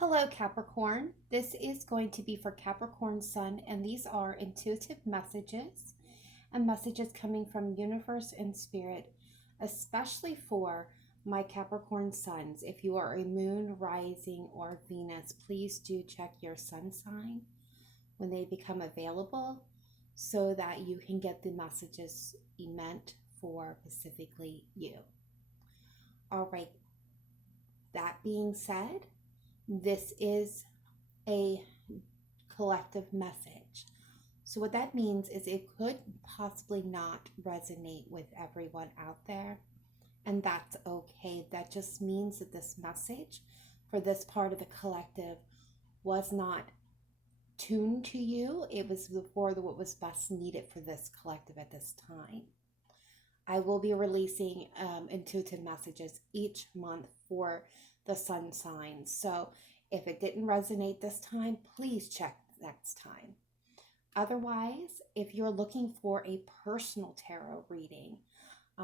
Hello, Capricorn. This is going to be for Capricorn Sun, and these are intuitive messages and messages coming from universe and spirit, especially for my Capricorn Suns. If you are a moon, rising, or Venus, please do check your sun sign when they become available so that you can get the messages meant for specifically you. All right, that being said, this is a collective message. So, what that means is it could possibly not resonate with everyone out there, and that's okay. That just means that this message for this part of the collective was not tuned to you. It was for what was best needed for this collective at this time. I will be releasing intuitive messages each month for the sun signs. So if it didn't resonate this time, please check next time. Otherwise, if you're looking for a personal tarot reading,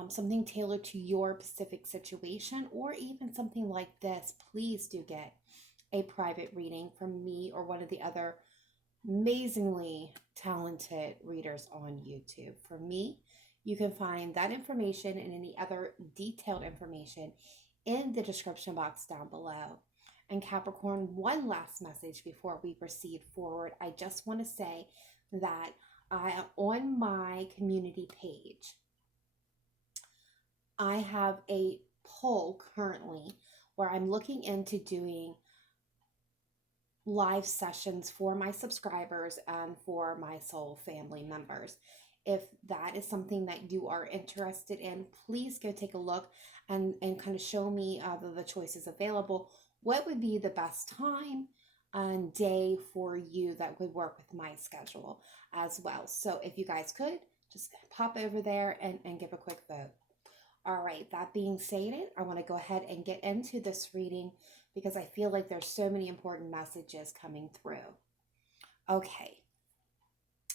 something tailored to your specific situation, or even something like this, please do get a private reading from me or one of the other amazingly talented readers on YouTube. For me, you can find that information and any other detailed information in the description box down below. And Capricorn, one last message before we proceed forward. I just want to say that on my community page, I have a poll currently where I'm looking into doing live sessions for my subscribers and for my soul family members. If that is something that you are interested in, please go take a look and kind of show me the choices available. What would be the best time and day for you that would work with my schedule as well? So if you guys could, just pop over there and give a quick vote. All right, that being stated, I want to go ahead and get into this reading because I feel like there's so many important messages coming through. Okay.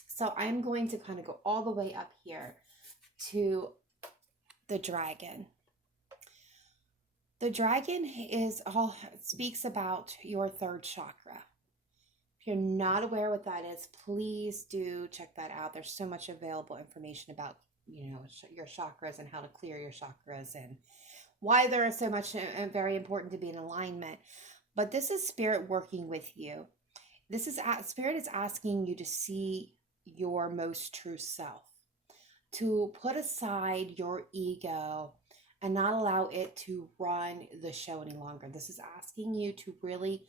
So I'm going to kind of go all the way up here to the dragon. The dragon speaks about your third chakra. If you're not aware what that is, please do check that out. There's so much available information about, your chakras and how to clear your chakras and why there is so much very important to be in alignment. But this is spirit working with you. Spirit is asking you to see your most true self, to put aside your ego and not allow it to run the show any longer. This is asking you to really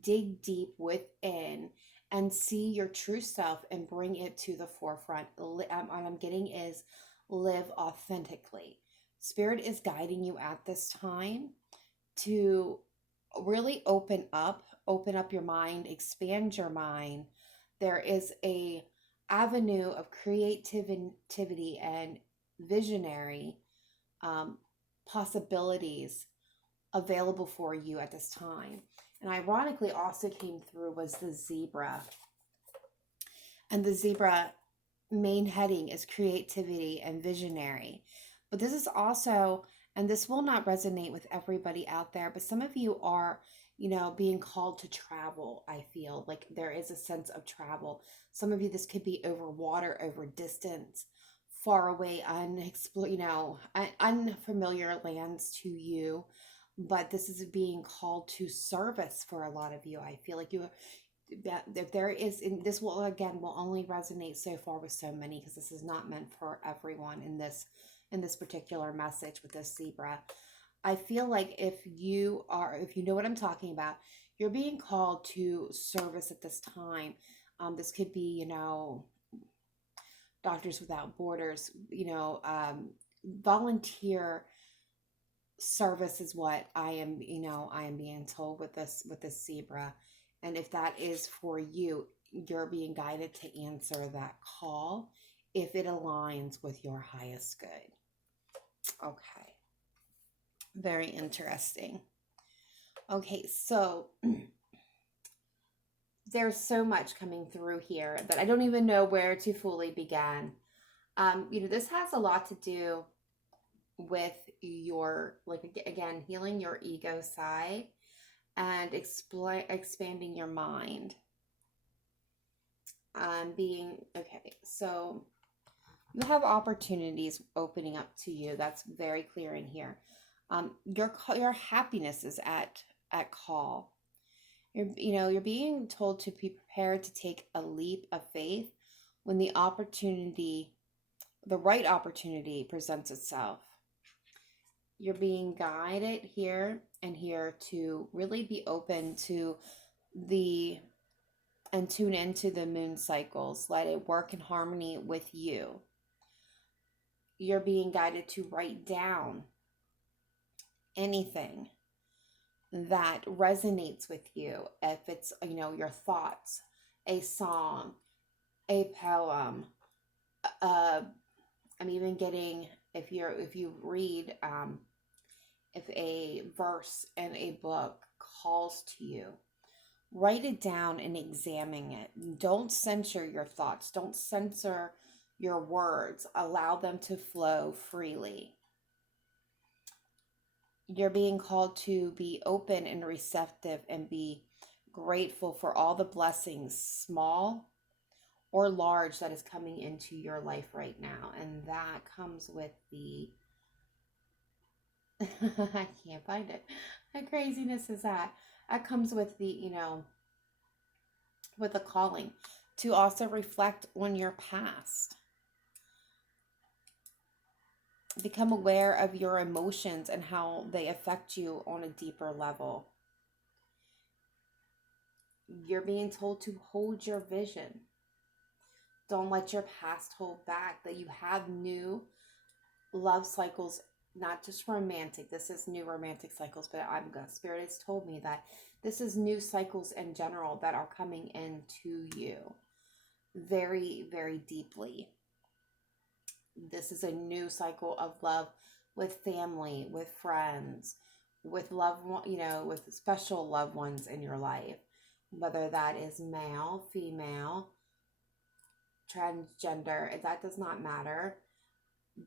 dig deep within and see your true self and bring it to the forefront. What I'm getting is live authentically. Spirit is guiding you at this time to really open up your mind, expand your mind. There is a avenue of creativity and visionary possibilities available for you at this time. And ironically also came through was the zebra. And the zebra main heading is creativity and visionary. But this is also, and this will not resonate with everybody out there, but some of you are, being called to travel. I feel like there is a sense of travel. Some of you, this could be over water, over distance, far away, unfamiliar lands to you. But this is being called to service for a lot of you. I feel like this will only resonate so far with so many, because this is not meant for everyone in this particular message with this zebra. I feel like if you know what I'm talking about, you're being called to service at this time. This could be, Doctors Without Borders, volunteer service is what I am being told with this zebra. And if that is for you, you're being guided to answer that call if it aligns with your highest good. Okay. Very interesting. Okay, so there's so much coming through here that I don't even know where to fully begin. This has a lot to do with your, again, healing your ego side and expanding your mind. Okay, so you have opportunities opening up to you. That's very clear in here. Your happiness is at call. You're being told to be prepared to take a leap of faith when the right opportunity presents itself. You're being guided here and here to really be open to the and tune into the moon cycles. Let it work in harmony with you. You're being guided to write down anything that resonates with you. If it's, your thoughts, a song, a poem, I'm even getting, if you read, if a verse in a book calls to you, write it down and examine it. Don't censor your thoughts. Don't censor your words. Allow them to flow freely. You're being called to be open and receptive and be grateful for all the blessings, small or large, that is coming into your life right now. And that comes with the I can't find it. What craziness is that? That comes with the, with the calling to also reflect on your past. Become aware of your emotions and how they affect you on a deeper level. You're being told to hold your vision. Don't let your past hold back, that you have new love cycles, not just romantic. This is new romantic cycles, but Spirit has told me that this is new cycles in general that are coming into you very, very deeply. This is a new cycle of love with family, with friends, with with special loved ones in your life, whether that is male, female, transgender, that does not matter.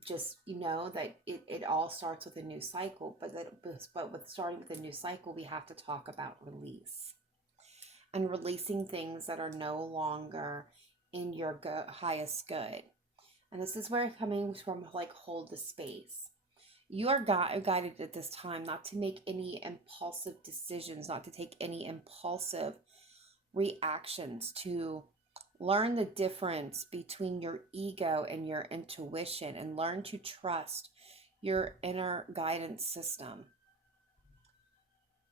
Just that it all starts with a new cycle, but with starting with a new cycle, we have to talk about release and releasing things that are no longer in your highest good. And this is where it's coming from, like, hold the space. You are guided at this time not to make any impulsive decisions, not to take any impulsive reactions, to learn the difference between your ego and your intuition, and learn to trust your inner guidance system.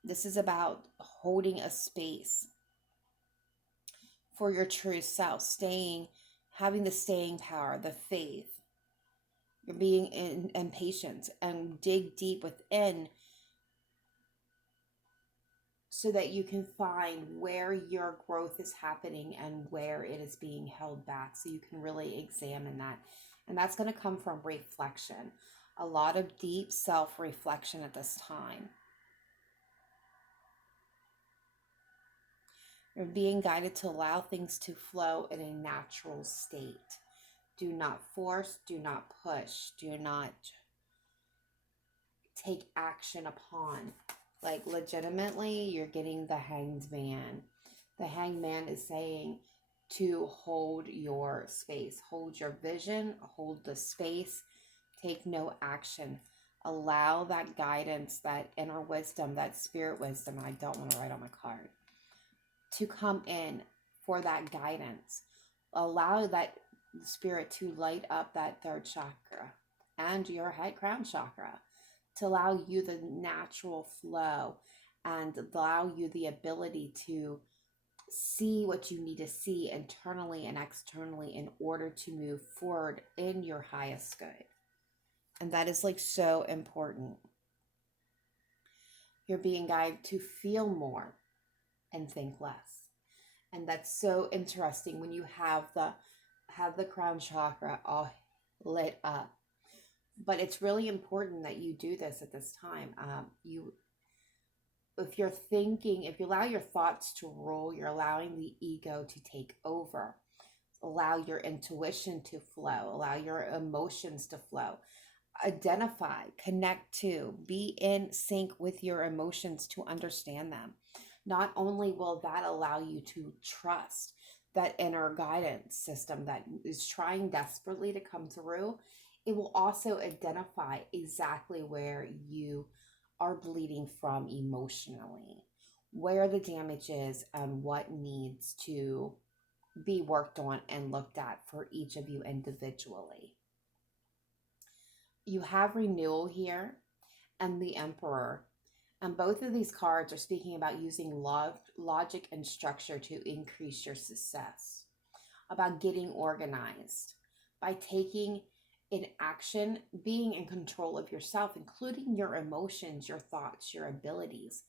This is about holding a space for your true self, having the staying power, the faith. You're being impatient and dig deep within so that you can find where your growth is happening and where it is being held back, so you can really examine that. And that's going to come from reflection, a lot of deep self-reflection at this time. You're being guided to allow things to flow in a natural state. Do not force, do not push, do not take action upon. Like, legitimately, you're getting the Hanged Man. The Hanged Man is saying to hold your space, hold your vision, hold the space, take no action. Allow that guidance, that inner wisdom, that spirit wisdom, and I don't want to write on my card, to come in for that guidance. Allow that spirit to light up that third chakra and your head crown chakra, to allow you the natural flow and allow you the ability to see what you need to see internally and externally in order to move forward in your highest good. And that is, like, so important. You're being guided to feel more and think less. And that's so interesting when you have the crown chakra all lit up. But it's really important that you do this at this time. If you allow your thoughts to rule, you're allowing the ego to take over. Allow your intuition to flow. Allow your emotions to flow. identify, connect to, be in sync with your emotions to understand them. Not only will that allow you to trust that inner guidance system that is trying desperately to come through, it will also identify exactly where you are bleeding from emotionally, where the damage is, and what needs to be worked on and looked at for each of you individually. You have renewal here and the Emperor. And both of these cards are speaking about using love, logic, and structure to increase your success, about getting organized by taking in action, being in control of yourself, including your emotions, your thoughts, your abilities.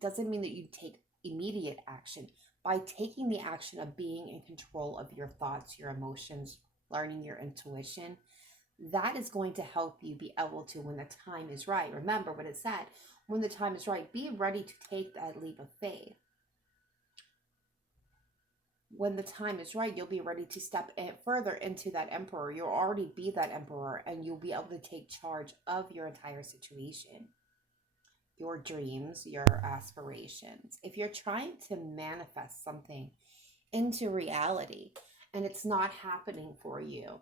Doesn't mean that you take immediate action. By taking the action of being in control of your thoughts, your emotions, learning your intuition, that is going to help you be able to, when the time is right, remember what it said, when the time is right, be ready to take that leap of faith. When the time is right, you'll be ready to step in further into that Emperor. You'll already be that Emperor, and you'll be able to take charge of your entire situation, your dreams, your aspirations. If you're trying to manifest something into reality and it's not happening for you,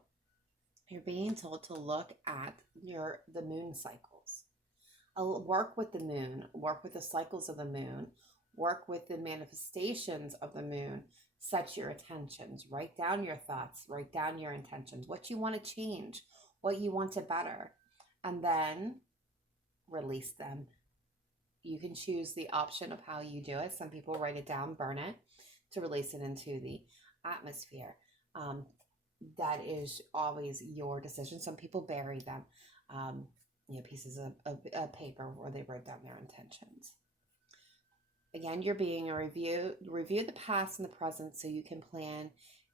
you're being told to look at the moon cycles. Work with the moon, work with the cycles of the moon, work with the manifestations of the moon. Set your intentions, write down your thoughts, write down your intentions, what you want to change, what you want to better, and then release them. You can choose the option of how you do it. Some people write it down, burn it to release it into the atmosphere. That is always your decision. Some people bury them, pieces of paper where they wrote down their intentions. Again, you're being a review the past and the present so you can plan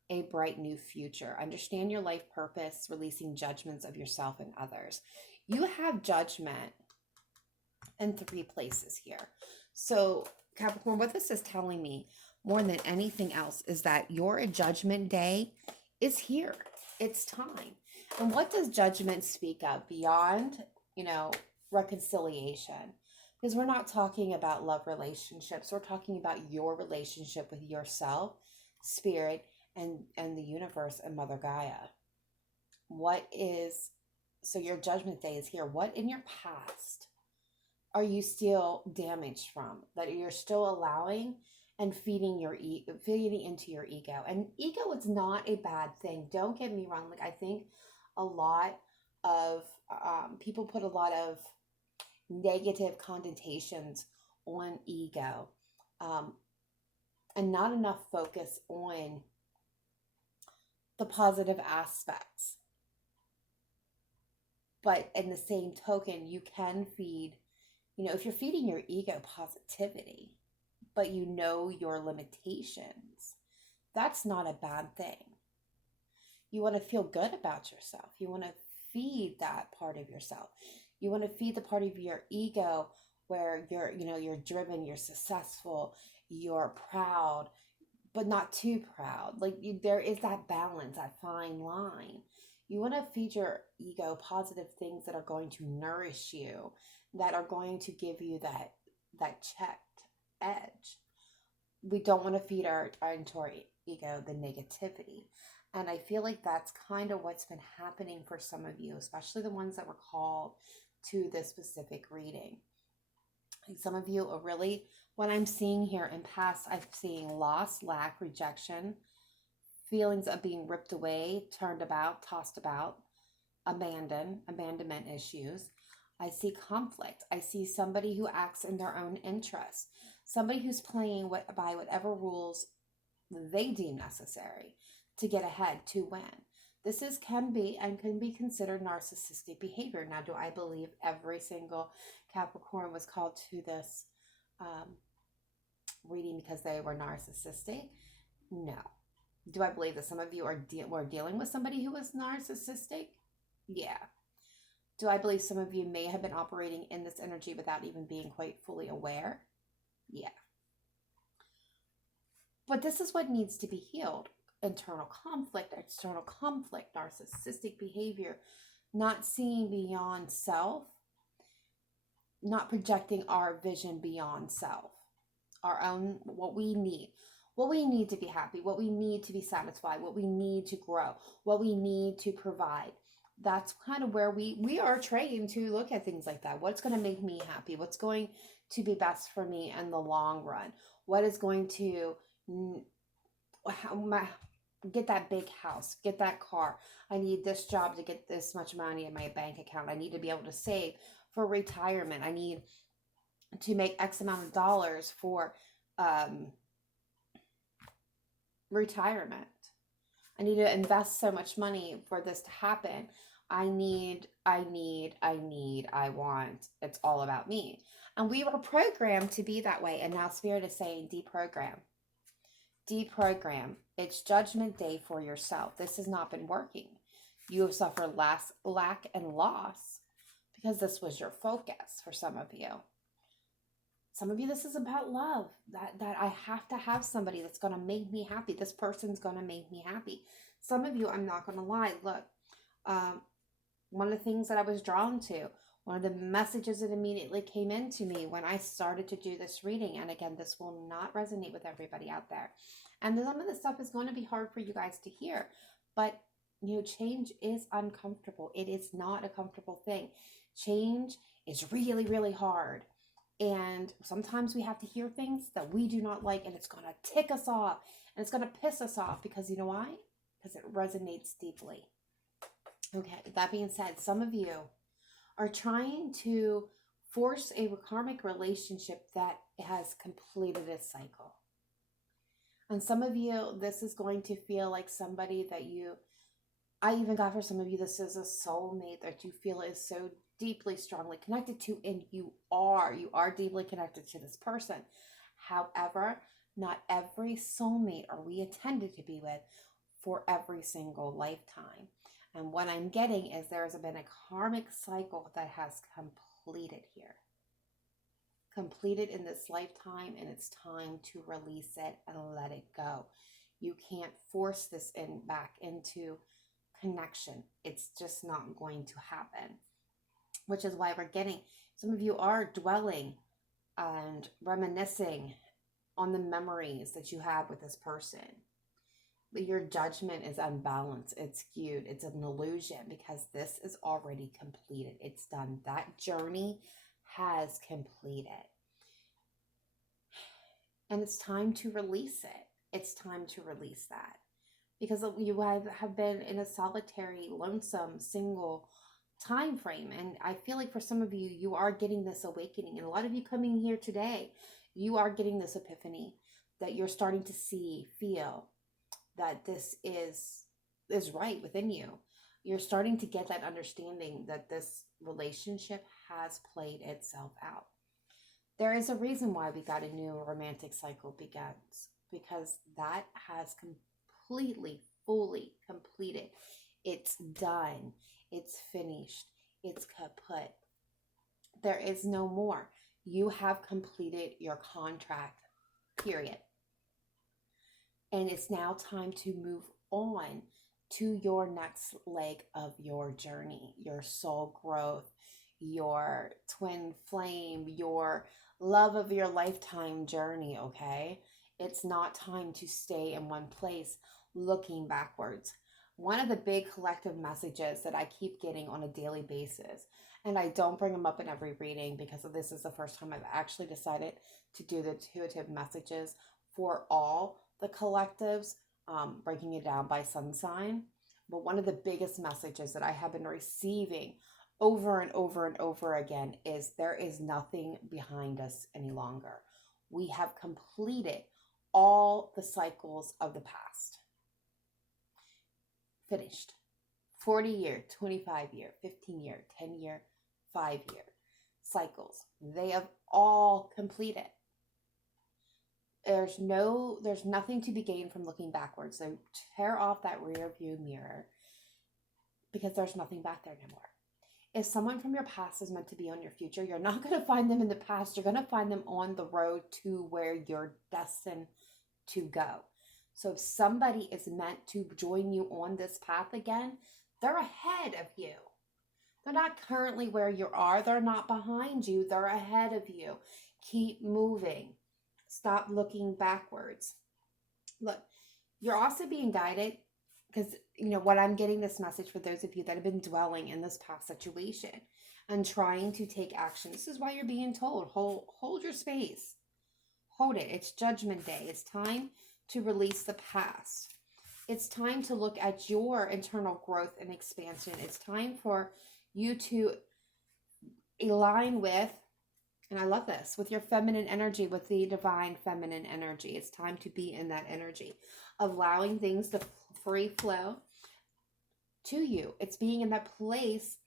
a bright new future. Understand your life purpose, releasing judgments of yourself and others. You have judgment in 3 places here. So Capricorn, what this is telling me more than anything else is that your judgment day is here. It's time. And what does judgment speak of beyond, reconciliation? Because we're not talking about love relationships. We're talking about your relationship with yourself, spirit, and the universe and Mother Gaia. So your judgment day is here. What in your past are you still damaged from, that you're still allowing and feeding into your ego? And ego is not a bad thing. Don't get me wrong. I think a lot of people put a lot of negative connotations on ego, and not enough focus on the positive aspects. But in the same token, you can feed, if you're feeding your ego positivity, but your limitations, that's not a bad thing. You want to feel good about yourself. You want to feed that part of yourself. You want to feed the part of your ego where you're driven, you're successful, you're proud, but not too proud. There is that balance, that fine line. You want to feed your ego positive things that are going to nourish you, that are going to give you that checked edge. We don't want to feed our ego the negativity. And I feel like that's kind of what's been happening for some of you, especially the ones that were called to this specific reading. Some of you are really, what I'm seeing here in past, I'm seeing loss, lack, rejection, feelings of being ripped away, turned about, tossed about, abandonment issues. I see conflict. I see somebody who acts in their own interest, somebody who's playing by whatever rules they deem necessary to get ahead, to win. This can be considered narcissistic behavior. Now, do I believe every single Capricorn was called to this reading because they were narcissistic? No. Do I believe that some of you were dealing with somebody who was narcissistic? Yeah. Do I believe some of you may have been operating in this energy without even being quite fully aware? Yeah. But this is what needs to be healed. Internal conflict, external conflict, narcissistic behavior. not seeing beyond self, not projecting our vision beyond self, our own, what we need to be happy, what we need to be satisfied, what we need to grow, what we need to provide. That's kind of where we are trained to look at things like that. What's going to make me happy? What's going to be best for me in the long run? What is going to get that big house, get that car? I need this job to get this much money in my bank account. I need to be able to save for retirement. I need to make X amount of dollars for retirement. I need to invest so much money for this to happen. I want. It's all about me. And we were programmed to be that way. And now Spirit is saying deprogram. Deprogram. It's judgment day for yourself. This has not been working. You have suffered lack and loss because this was your focus for some of you. Some of you, this is about love. That I have to have somebody that's going to make me happy. This person's going to make me happy. Some of you, I'm not going to lie. Look, one of the things that I was drawn to, one of the messages that immediately came into me when I started to do this reading, and again, this will not resonate with everybody out there. And some of this stuff is going to be hard for you guys to hear. But, change is uncomfortable. It is not a comfortable thing. Change is really, really hard. And sometimes we have to hear things that we do not like, and it's going to tick us off, and it's going to piss us off because you know why? Because it resonates deeply. Okay, that being said, some of you are trying to force a karmic relationship that has completed its cycle. And some of you, this is going to feel like somebody that I even got for some of you, this is a soulmate that you feel is so deeply, strongly connected to, and you are deeply connected to this person. However, not every soulmate are we intended to be with for every single lifetime. And what I'm getting is there's been a karmic cycle that has completed here. Completed in this lifetime, and it's time to release it and let it go. You can't force this back into connection. It's just not going to happen. Which is why we're getting, some of you are dwelling and reminiscing on the memories that you have with this person. But your judgment is unbalanced. It's skewed. It's an illusion because this is already completed. It's done. That journey has completed. And it's time to release it. It's time to release that. Because you have been in a solitary, lonesome, single time frame. And I feel like for some of you, you are getting this awakening. And a lot of you coming here today, you are getting this epiphany that you're starting to see, feel that this is right within you. You're starting to get that understanding that this relationship has played itself out. There is a reason why we got a new romantic cycle begins, because that has completely, fully completed. It's done. It's finished. It's kaput. There is no more. You have completed your contract, period. And it's now time to move on to your next leg of your journey, your soul growth, your twin flame, your love of your lifetime journey, okay? It's not time to stay in one place looking backwards. One of the big collective messages that I keep getting on a daily basis, and I don't bring them up in every reading because this is the first time I've actually decided to do the intuitive messages for all the collectives, breaking it down by sun sign. But one of the biggest messages that I have been receiving over and over and over again is there is nothing behind us any longer. We have completed all the cycles of the past. Finished. 40-year, 25-year, 15-year, 10-year, 5-year cycles. They have all completed. There's nothing to be gained from looking backwards. So tear off that rear view mirror because there's nothing back there anymore. If someone from your past is meant to be on your future, you're not going to find them in the past. You're going to find them on the road to where you're destined to go. So if somebody is meant to join you on this path again, they're ahead of you. They're not currently where you are. They're not behind you. They're ahead of you. Keep moving. Stop looking backwards. Look, you're also being guided because, what I'm getting this message for those of you that have been dwelling in this past situation and trying to take action. This is why you're being told, hold your space. Hold it. It's Judgment Day. It's time to release the past. It's time to look at your internal growth and expansion. It's time for you to align with, and I love this, with your feminine energy, with the divine feminine energy. It's time to be in that energy, allowing things to free flow to you. It's being in that place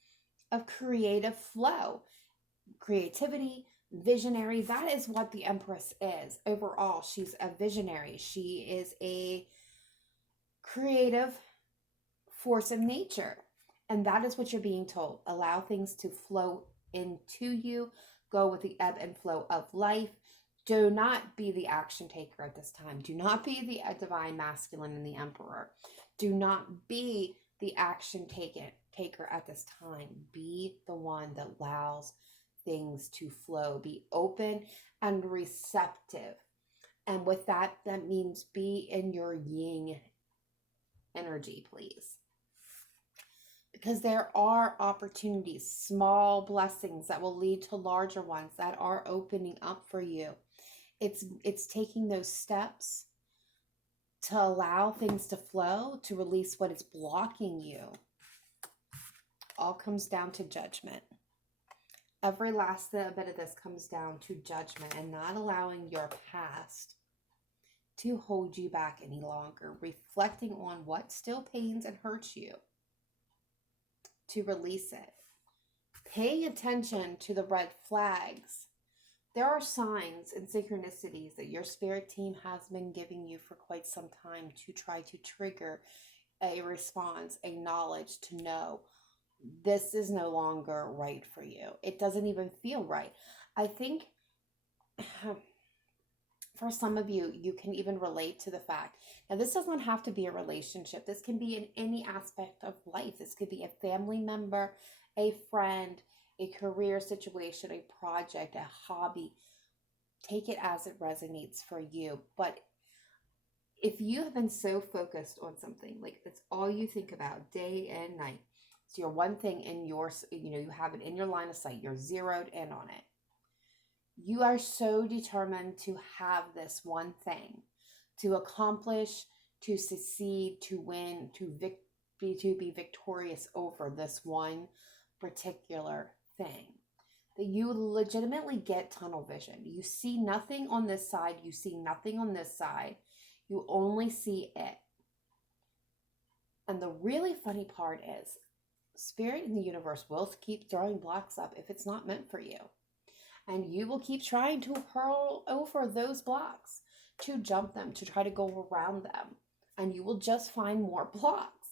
of creative flow, creativity, visionary. That is what the Empress is. Overall, she's a visionary. She is a creative force of nature. And that is what you're being told. Allow things to flow into you. Go with the ebb and flow of life. Do not be the action taker at this time. Do not be the divine masculine and the emperor. Do not be the action taker at this time. Be the one that allows things to flow. Be open and receptive. And with that, that means be in your yin energy, please. Because there are opportunities, small blessings that will lead to larger ones that are opening up for you. It's taking those steps to allow things to flow, to release what is blocking you. All comes down to judgment. Every last bit of this comes down to judgment and not allowing your past to hold you back any longer. Reflecting on what still pains and hurts you, to release it. Paying attention to the red flags. There are signs and synchronicities that your spirit team has been giving you for quite some time to try to trigger a response, a knowledge to know this is no longer right for you. It doesn't even feel right. I think for some of you, you can even relate to the fact. Now, this does not have to be a relationship. This can be in any aspect of life. This could be a family member, a friend, a career situation, a project, a hobby. Take it as it resonates for you. But if you have been so focused on something, like it's all you think about day and night, it's your one thing in your, you have it in your line of sight, you're zeroed in on it. You are so determined to have this one thing, to accomplish, to succeed, to win, to be victorious over this one particular thing, that you legitimately get tunnel vision. You see nothing on this side. You see nothing on this side. You only see it. And the really funny part is, Spirit in the universe will keep throwing blocks up if it's not meant for you. And you will keep trying to hurl over those blocks, to jump them, to try to go around them. And you will just find more blocks.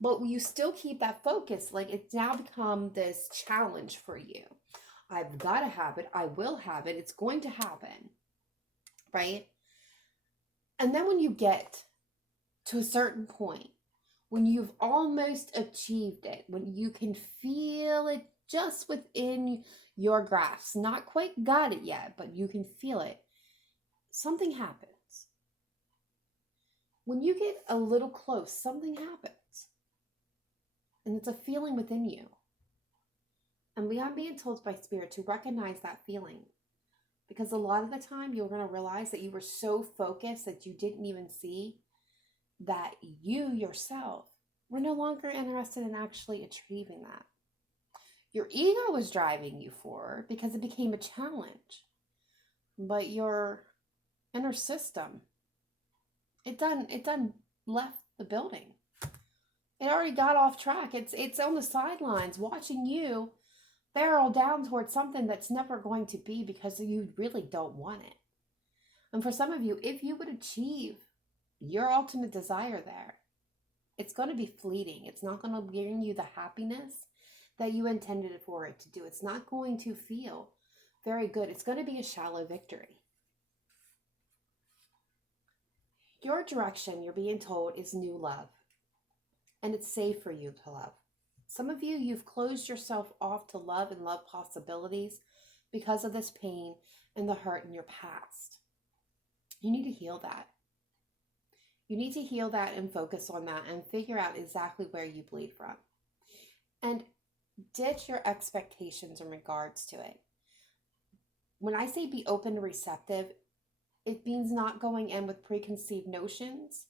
But you still keep that focus. Like, it's now become this challenge for you. I've got to have it. I will have it. It's going to happen. Right? And then when you get to a certain point, when you've almost achieved it, when you can feel it just within your grasp, not quite got it yet, but you can feel it, something happens. When you get a little close, something happens. And it's a feeling within you. And we are being told by Spirit to recognize that feeling. Because a lot of the time you're going to realize that you were so focused that you didn't even see that you yourself were no longer interested in actually achieving that. Your ego was driving you forward because it became a challenge. But your inner system, it done left the building. It already got off track. It's on the sidelines watching you barrel down towards something that's never going to be because you really don't want it. And for some of you, if you would achieve your ultimate desire there, it's going to be fleeting. It's not going to bring you the happiness that you intended for it to do. It's not going to feel very good. It's going to be a shallow victory. Your direction, you're being told, is new love. And it's safe for you to love. Some of you, you've closed yourself off to love and love possibilities because of this pain and the hurt in your past. You need to heal that. You need to heal that and focus on that and figure out exactly where you bleed from. And ditch your expectations in regards to it. When I say be open and receptive, it means not going in with preconceived notions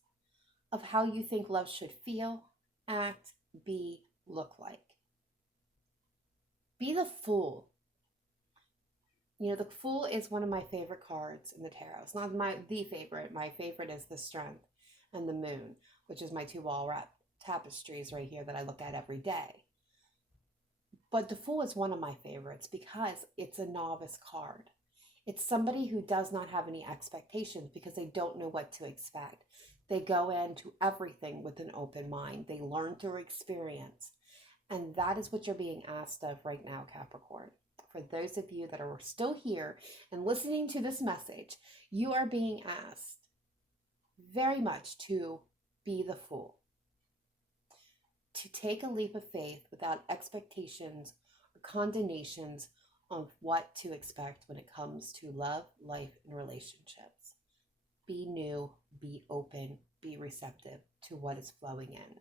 of how you think love should feel, act, be, look like. Be the Fool. You know, the Fool is one of my favorite cards in the tarot. It's not the favorite. My favorite is the Strength and the Moon, which is my 2 wall wrap tapestries right here that I look at every day. But the Fool is one of my favorites because it's a novice card. It's somebody who does not have any expectations because they don't know what to expect. They go into everything with an open mind. They learn through experience. And that is what you're being asked of right now, Capricorn. For those of you that are still here and listening to this message, you are being asked very much to be the Fool. To take a leap of faith without expectations or condemnations of what to expect when it comes to love, life, and relationships. Be new, be open, be receptive to what is flowing in.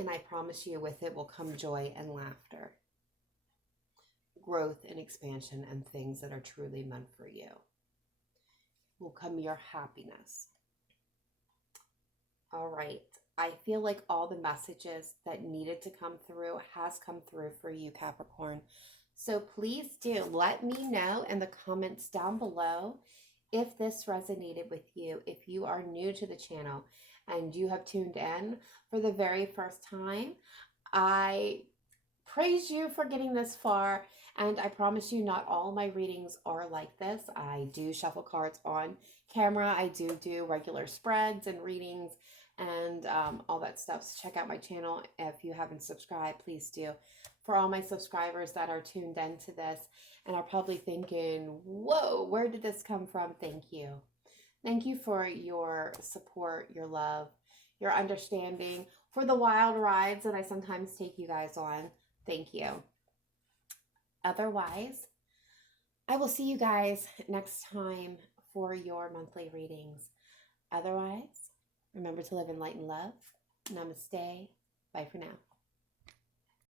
And I promise you, with it will come joy and laughter, growth and expansion, and things that are truly meant for you. Will come your happiness. All right. I feel like all the messages that needed to come through has come through for you, Capricorn. So please do let me know in the comments down below if this resonated with you. If you are new to the channel and you have tuned in for the very first time, I praise you for getting this far. And I promise you, not all my readings are like this. I do shuffle cards on camera. I do regular spreads and readings and all that stuff. So check out my channel. If you haven't subscribed, please do. For all my subscribers that are tuned into this and are probably thinking, whoa, where did this come from? Thank you. Thank you for your support, your love, your understanding, for the wild rides that I sometimes take you guys on. Thank you. Otherwise, I will see you guys next time for your monthly readings. Otherwise, remember to live in light and love. Namaste. Bye for now.